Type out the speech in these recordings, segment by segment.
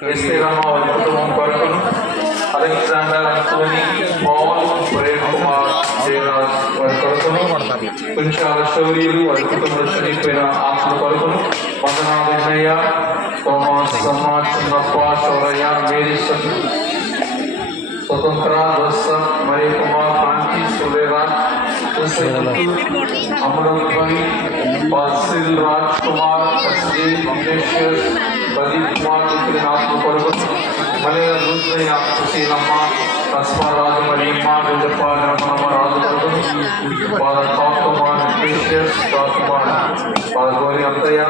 Estela Kutumam Korkunu, Alexander Anthony, Paul, Prem Kumar, Devraj Korkunu, Kunchala Shauriyulu, Kutumam Shanipena, Atma Korkunu, Vandana Vinaya, Thomas Samaj, Chinnappa, Shauraya, Mary Swatantra, Rasa, Maria Kumar, Kanti, Surera, Amaran Bhai, Basil Raj Kumar, S.J. Ignatius, Pradeep Kumar, Atma Korkunu, Malaya Rudaya, Susilama, Asma Raju Marima, Vijapa, Ramanama Raju Korkunu, Father Tom Kumar, Ignatius, Kumar, Father Gori Antaya,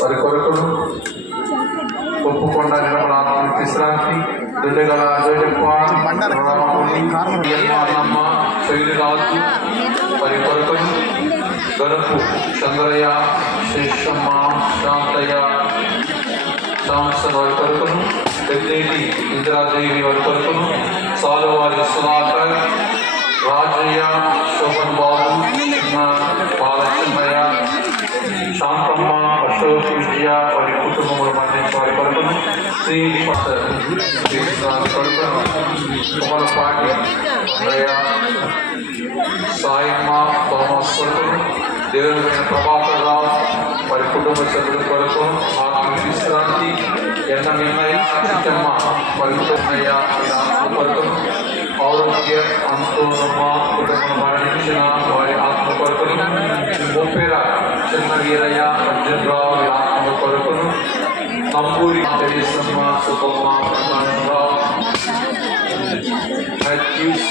Vari Korkunu, Kuppukonda Nirmala Visranti, Dudegala Ajayappa, Ramamuni, Yamma, Saili Raju, Vari Korkunu, Garapu, Chandraya, Sheshamma, Shantaya, Johnson Vari Korkunu, Devi Indra Devi Vari Korkunu, Saluvari Sulakar, Rajaya, Shoban Babu, Balachandaya, Shantamma, Ashok Vijaya, Vari Kutumam Ramesh Vari Korkunu, Sri Pastor, Vari Korkunu, Kumar Pati, Raya, Saima, Thomas Korkunu, Devendra Prabhakar Rao, Vari Kutumam Sabri Korkunu, Atma Visranti, Yenna Vinaya, Chittamma, Vari Kutumaya, Korkunu, Aurogya, Antonamma, Kutumam Maranishana, Vari Atma Korkunu, Mopera, Chinna Veeraya, Arjun Rao, Atma Korkunu, Namburi, Teresamma, Supamma, Prakash Rao, Matthews,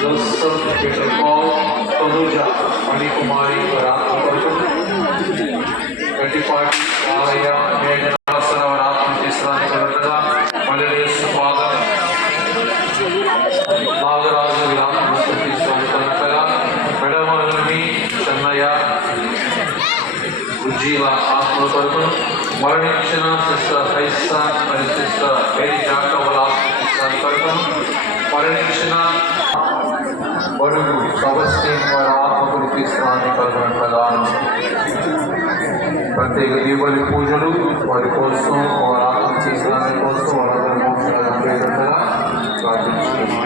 Joseph, Peter Paul, Tanuja, Mani Kumari, Atma Korkunu, Vettipati, Alaya, Medasana, Atma Visranti Korkunu, Malaya's father, Nagaraju, Atma Visranti Korkunu, Medamarani, Chennaya, Ujjila, Atma Korkunu, Maranishana, Sister Haisa, and Sister Mary Jacob, Atma Visranti Korkunu, Maranishana, Barugu, Sebastian, Atma Visranti Korkunu Pradhanam. ప్రత్యేక దీపావళి పూజలు వారి కోసం వారి ఆత్మ చేసిన కోసం వారందరి మోక్షాలను పేరుగా ప్రార్థిస్తున్నాం.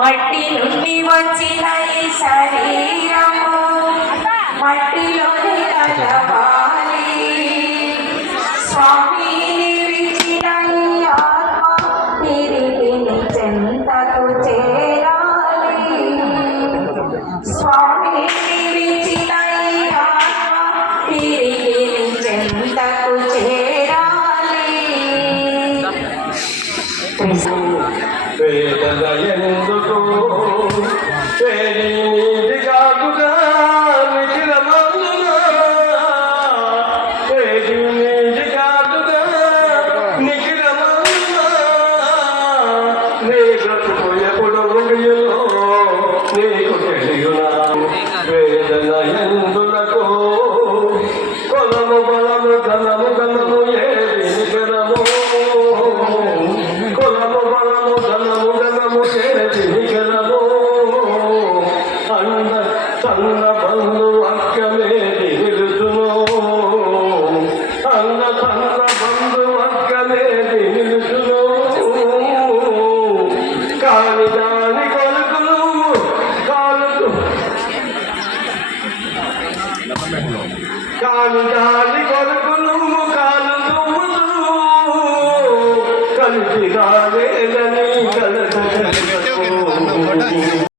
మట్టి నుండి వచ్చిన ఈ శరీరము మట్టిలోనే కలవాలి. స్వామిని విడిచిన ఈ ఆత్మ చెంతకు చేరాలి స్వామి విరిచిన ఈ ఆత్మ తిరిగి నీ చెంతకు చేరాలి వేదన ఎందుకు నీది కాకుగా నిఖిలమందునా నీది కాకుగా నిఖిలమందునా నీ బ్రతుకు ఎప్పుడు ముగియలో నీకు తెలియనా వేదన ఎందులకు కొలము బలము ధనము ధనము ఏది నిగరము కొలము బలము ధనము ధనము ఏది నిగరము అన్న సన్న బంధు అక్కమేది నిలుచును అన్న సన్న బంధు అక్కమేది నిలుచును కాని దాని కొలుకులు కాలుకు కాని దాని కొరకు నువ్వు కాలు దుమ్ములు కలిసి రావేదని కలదు